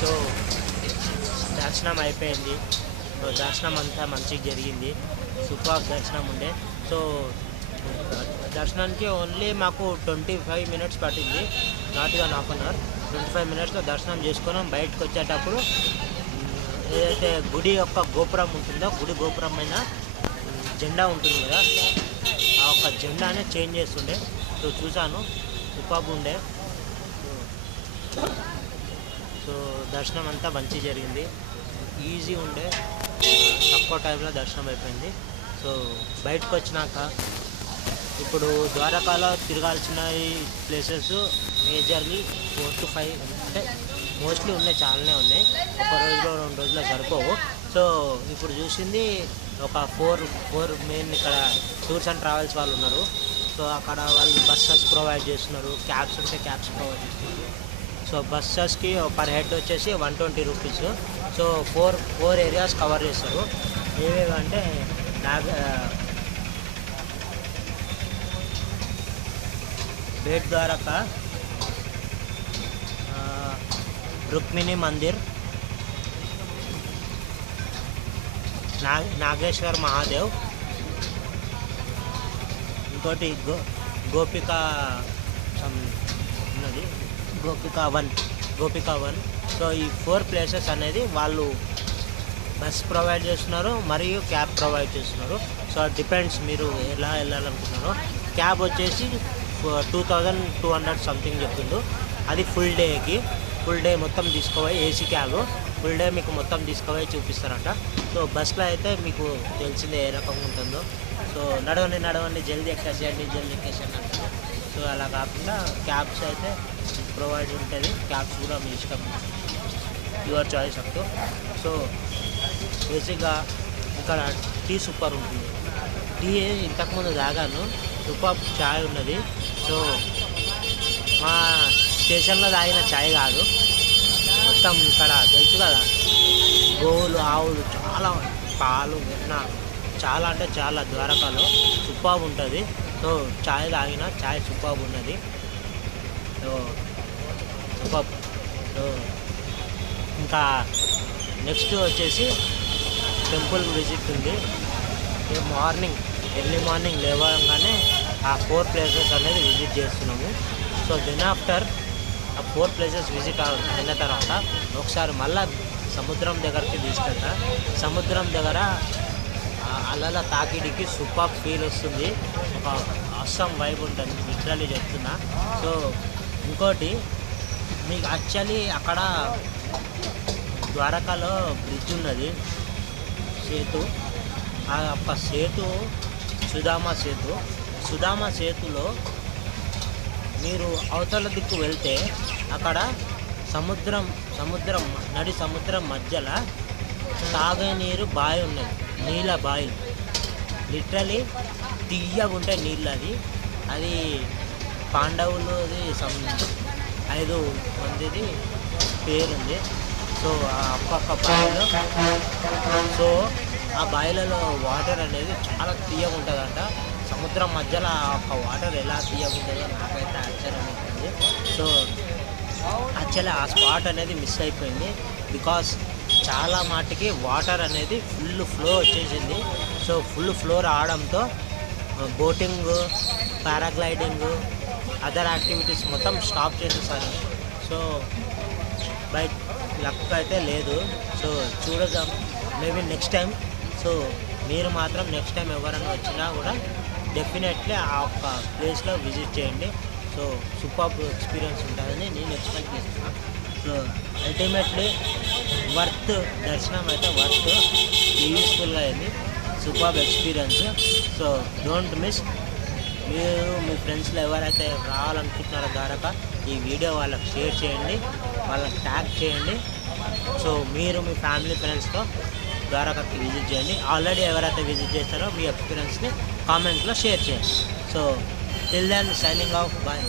So దర్శనం అయిపోయింది. So దర్శనం అంతా మంచిగా జరిగింది. సూపర్ దర్శనం ఉండే. సో దర్శనానికి ఓన్లీ మాకు 25 మినిట్స్ పట్టింది, నాట్గా హాఫ్ అన్ అవర్. 25 మినిట్స్లో దర్శనం చేసుకున్నాం. బయటకు వచ్చేటప్పుడు ఏదైతే గుడి యొక్క గోపురం ఉంటుందో, గుడి గోపురం పైన జెండా ఉంటుంది కదా, ఆ ఒక్క జెండానే చేంజ్ చేస్తుండే. సో చూశాను, సూపర్ ఉండే. సో దర్శనం అంతా మంచిగా జరిగింది, ఈజీ ఉండే, తక్కువ టైంలో దర్శనం అయిపోయింది. సో బయటకు వచ్చినాక ఇప్పుడు ద్వారకాలో తిరగాల్సిన ప్లేసెస్ మేజర్లీ 4 to 5 అంటే మోస్ట్లీ ఉన్నాయి, చాలానే ఉన్నాయి. ఒక రోజులో 2 రోజుల్లో సరిపోవు. సో ఇప్పుడు చూసింది ఒక ఫోర్ మెయిన్ ఇక్కడ టూర్స్ అండ్ ట్రావెల్స్ వాళ్ళు ఉన్నారు. సో అక్కడ వాళ్ళు బస్సెస్ ప్రొవైడ్ చేస్తున్నారు, క్యాబ్స్ ఉంటే క్యాబ్స్ ప్రొవైడ్ చేస్తున్నారు. సో బస్సెస్కి పర్ హెడ్ వచ్చేసి 120 rupees. So four areas cover చేస్తారు. ఏవేవంటే బేట్ ద్వారకా, రుక్మిణి మందిర్, నాగేశ్వర్ మహాదేవ్, ఇంకోటి గోపికా ఉన్నది, గోపికా వన్. సో ఈ 4 ప్లేసెస్ అనేది వాళ్ళు బస్ ప్రొవైడ్ చేస్తున్నారు మరియు క్యాబ్ ప్రొవైడ్ చేస్తున్నారు. సో డిపెండ్స్ మీరు ఎలా వెళ్ళాలనుకుంటున్నారో. క్యాబ్ వచ్చేసి 2200 సంథింగ్ చెప్తుండు. అది ఫుల్ డే మొత్తం తీసుకుపోయి, ఏసీ క్యాబ్ ఫుల్ డే మీకు మొత్తం తీసుకుపోయి చూపిస్తారంట. సో బస్లో అయితే మీకు తెలిసిందే ఏ రకంగా ఉంటుందో. సో నడవండి జల్దీ ఎక్కేసేయండి అంటారు. సో అలా కాకుండా క్యాబ్స్ అయితే ప్రొవైడ్ ఉంటుంది. క్యాబ్స్ కూడా మీ ఇష్టం, your choice up to. So బేసిక్గా ఇక్కడ టీ సూపర్ ఉంటుంది. టీ ఇంతకుముందు తాగాను, సూపర్ చాయ్ ఉన్నది. సో మా స్టేషన్లో తాగిన చాయ్ కాదు, మొత్తం ఇక్కడ తెలుసు కదా, గోవులు, ఆవులు, చాలా పాలు, వెన్న, చాలా అంటే చాలా ద్వారకాలో సూపర్ ఉంటుంది. సో చాయ్ తాగిన చాయ్ సూపర్ ఉన్నది. So super. సో ఇంకా నెక్స్ట్ వచ్చేసి టెంపుల్ విజిట్ ఉంది. ఎర్లీ మార్నింగ్ లేవగానే ఆ 4 ప్లేసెస్ అనేది విజిట్ చేస్తున్నాము. సో దెన్ ఆఫ్టర్ ఆ 4 ప్లేసెస్ విజిట్ అయిన తర్వాత ఒకసారి మళ్ళీ సముద్రం దగ్గరికి తీసుకెళ్తా. సముద్రం దగ్గర అలల తాకిడికి సూపర్ ఫీల్ వస్తుంది, ఒక అస్సాం వైబ్ ఉంటుంది, లిటరల్లీ చెప్తున్నా. సో ఇంకోటి మీకు యాక్చువల్లీ అక్కడ ద్వారకాలో బ్రిడ్జ్ ఉన్నది, సేతు. ఆ ఒక్క సేతు సుధామ సేతులో మీరు అవతల దిక్కు వెళ్తే అక్కడ సముద్రం మధ్యలో తాగే నీరు బావి ఉన్నది, నీళ్ళ బావి. లిటరలీ తీయగా ఉంటాయి నీళ్ళు. అది పాండవులది 5 మందిది పేరుంది. సో ఆ ఒక్కొక్క బావిలో, సో ఆ బావిలలో వాటర్ అనేది చాలా తీయగా ఉంటుందంట. సముద్రం మధ్యలో ఆ ఒక్క వాటర్ ఎలా తీయగా ఉంటుందో నాకైతే ఆశ్చర్యం అవుతుంది. సో యాక్చువల్లీ ఆ స్పాట్ అనేది మిస్ అయిపోయింది, బికాస్ చాలా మాటికి వాటర్ అనేది ఫుల్ ఫ్లో వచ్చేసింది. సో ఫుల్ ఫ్లో రావడంతో బోటింగ్, పారాగ్లైడింగ్, అదర్ యాక్టివిటీస్ మొత్తం స్టాప్ చేసేసారు. సో బై లక్ అయితే లేదు. సో చూడదాం, మేబీ నెక్స్ట్ టైం. సో మీరు మాత్రం నెక్స్ట్ టైం ఎవరైనా వచ్చినా కూడా డెఫినెట్లీ ఆ ఒక్క ప్లేస్లో విజిట్ చేయండి. సో సూపర్ ఎక్స్పీరియన్స్ ఉంటుందని నేను ఎక్స్పెక్ట్ చేస్తున్నాను. సో అల్టిమేట్లీ దర్శనం అయితే యూస్ఫుల్గా అయింది, super experience. So don't miss. మీరు మీ ఫ్రెండ్స్లో ఎవరైతే రావాలనుకుంటున్నారో ద్వారకా, ఈ వీడియో వాళ్ళకి షేర్ చేయండి, వాళ్ళకి ట్యాగ్ చేయండి. సో మీరు మీ ఫ్యామిలీ ఫ్రెండ్స్తో ద్వారకాకి విజిట్ చేయండి. ఆల్రెడీ ఎవరైతే విజిట్ చేస్తారో మీ ఎక్స్పీరియన్స్ని కామెంట్లో షేర్ చేయండి. So till then signing off, bye.